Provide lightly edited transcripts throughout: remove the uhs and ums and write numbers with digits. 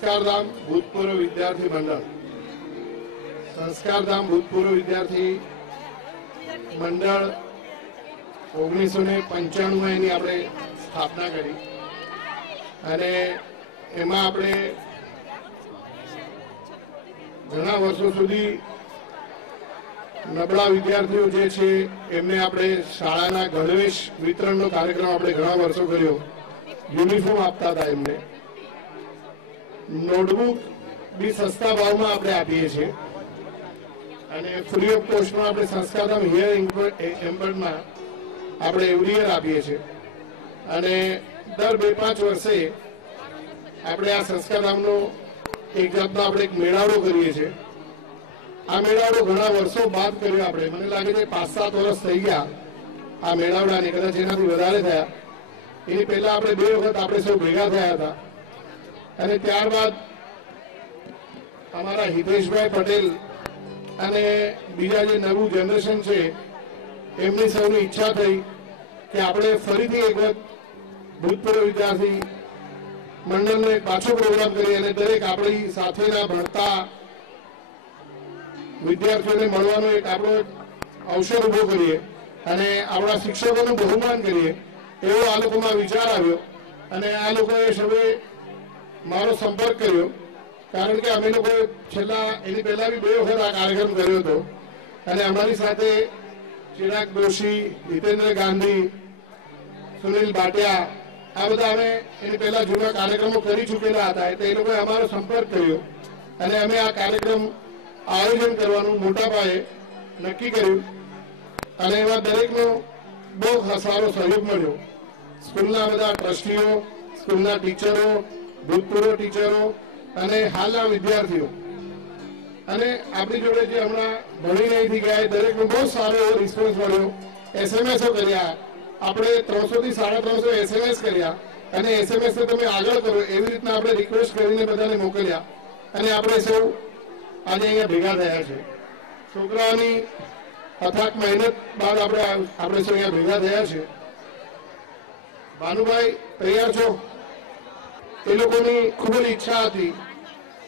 સંસ્કારધામ ભૂતપૂર્વ વિદ્યાર્થી મંડળ સંસ્કારધામ ભૂતપૂર્વ વિદ્યાર્થી મંડળ 1995 એની આપણે સ્થાપના કરી અને એમાં આપણે ઘણા વર્ષો સુધી નબળા વિદ્યાર્થીઓ જે છે એમને આપણે શાળાના ગણવેશ વિતરણનો કાર્યક્રમ આપણે ઘણા વર્ષો કર્યો. યુનિફોર્મ આપતા હતા એમને. નોટબુક બી સસ્તા ભાવમાં આપણે આપીએ છીએ અને ફ્રી ઓફ કોસ્ટમાં આપણે સંસ્કારધામ હિયર એમ્પર્ડમાં આપણે એવરી યર આપીએ છીએ અને દર 2-5 વર્ષે આપણે આ સંસ્કારધામનો એક જાતનો આપણે એક મેળાવડો કરીએ છીએ. આ મેળાવડો ઘણા વર્ષો બાદ કર્યો આપણે. મને લાગે છે 5-7 વર્ષ થઈ ગયા આ મેળાવડાને, કદાચ એનાથી વધારે થયા. એની પહેલા આપણે 2 વખત આપણે સૌ ભેગા થયા હતા અને ત્યારબાદ અમારા હિતેશભાઈ પટેલ અને બીજા જે નવું જનરેશન છે એમની સૌની ઈચ્છા થઈ કે આપણે ફરીથી એક વખત ભૂતપૂર્વ વિદ્યાર્થી મંડળનો એક પાછો પ્રોગ્રામ કરીએ અને દરેક આપણી સાથેના ભણતા વિદ્યાર્થીઓને મળવાનો એક આપણો અવસર ઉભો કરીએ અને આપણા શિક્ષકોનું બહુમાન કરીએ, એવો આ લોકોમાં વિચાર આવ્યો અને આ લોકોએ સૌએ મારો સંપર્ક કર્યો. કારણ કે અમે લોકો છેલ્લા એની પહેલા બી 2 વખત આ કાર્યક્રમ કર્યો હતો અને અમારી સાથે ચિરાગ દોશી, હિતેન્દ્ર ગાંધી, સુનિલ ભાટિયા, આ બધા અમે એની પહેલા જૂના કાર્યક્રમો કરી ચૂકેલા હતા. એટલે એ લોકોએ અમારો સંપર્ક કર્યો અને અમે આ કાર્યક્રમ આયોજન કરવાનું મોટા પાયે નક્કી કર્યું અને એમાં દરેકનો બહુ સારો સહયોગ મળ્યો. સ્કૂલના બધા ટ્રસ્ટીઓ, સ્કૂલના ટીચરો, ભૂતપૂર્વ ટીચરો અને હાલના વિદ્યાર્થીઓ અને આપણી જોડે જે હમણાં ભણીને અહીંથી ગયા દરેકનો બહુ સારો એવો રિસ્પોન્સ મળ્યો. SMS કર્યા આપણે, 300 થી 350 SMS કર્યા અને SMS ને તમે આગળ કરો એવી રીતના આપણે રિક્વેસ્ટ કરીને બધાને મોકલ્યા અને આપણે સૌ આજે અહીંયા ભેગા થયા છે. છોકરાઓની અથાક મહેનત બાદ આપણે સૌ અહીંયા ભેગા થયા છે. ભાનુભાઈ તૈયાર છો? એ લોકોની ખૂબ જ ઈચ્છા હતી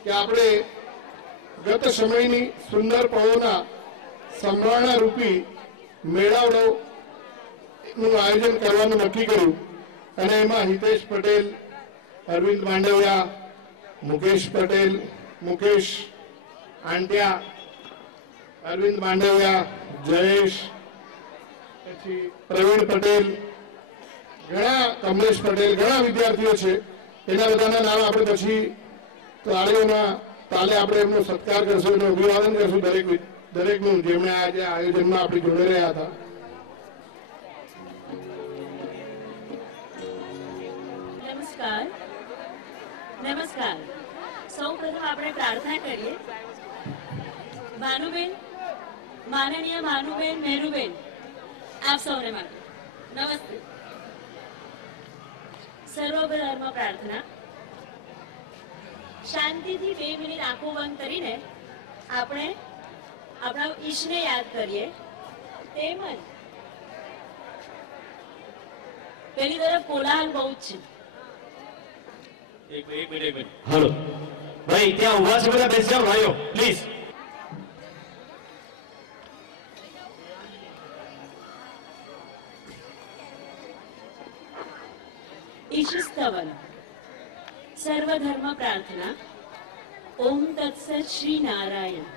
કે આપણે ગત સમયની સુંદર પળોના સંભારણા રૂપી મેળાવડોનું આયોજન કરવાનું નક્કી કર્યું અને એમાં હિતેશ પટેલ, અરવિંદ માંડવિયા, મુકેશ પટેલ, મુકેશ આંટિયા, અરવિંદ માંડવિયા, જયેશ, પછી પ્રવીણ પટેલ, ઘણા કમલેશ પટેલ, ઘણા વિદ્યાર્થીઓ છે. એના બધાના નામ આપણે પછી તાળીઓના તાલે આપણે એમનો સત્કાર કરશું, એનું અભિવાદન કરશું દરેકનું જેમણે આજે આયોજનમાં આપણી જોડે રહ્યા હતા. નમસ્કાર. નમસ્કાર. સૌ પ્રથમ આપણે પ્રાર્થના કરીએ. ભાનુબેન, માનનીય ભાનુબેન, મેરુબેન, આપ સૌને માટે નમસ્તે. સર્વધર્મ પ્રાર્થના. શાંતિથી 2 મિનિટ આંખો બંધ કરીને આપણે આપણા ઈશને યાદ કરીએ. તેમજ પેલી તરફ કોલાહલ બહુ જ છે. એક મિનિટ. હાલો ભાઈ, ત્યાં ઉભા છે બધા, બેસી જાઓ ભાઈઓ પ્લીઝ. ઈશસ્તવન. સર્વધર્મ પ્રાર્થના. ઓમ તત્સત શ્રી નારાયણ.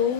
ઓમ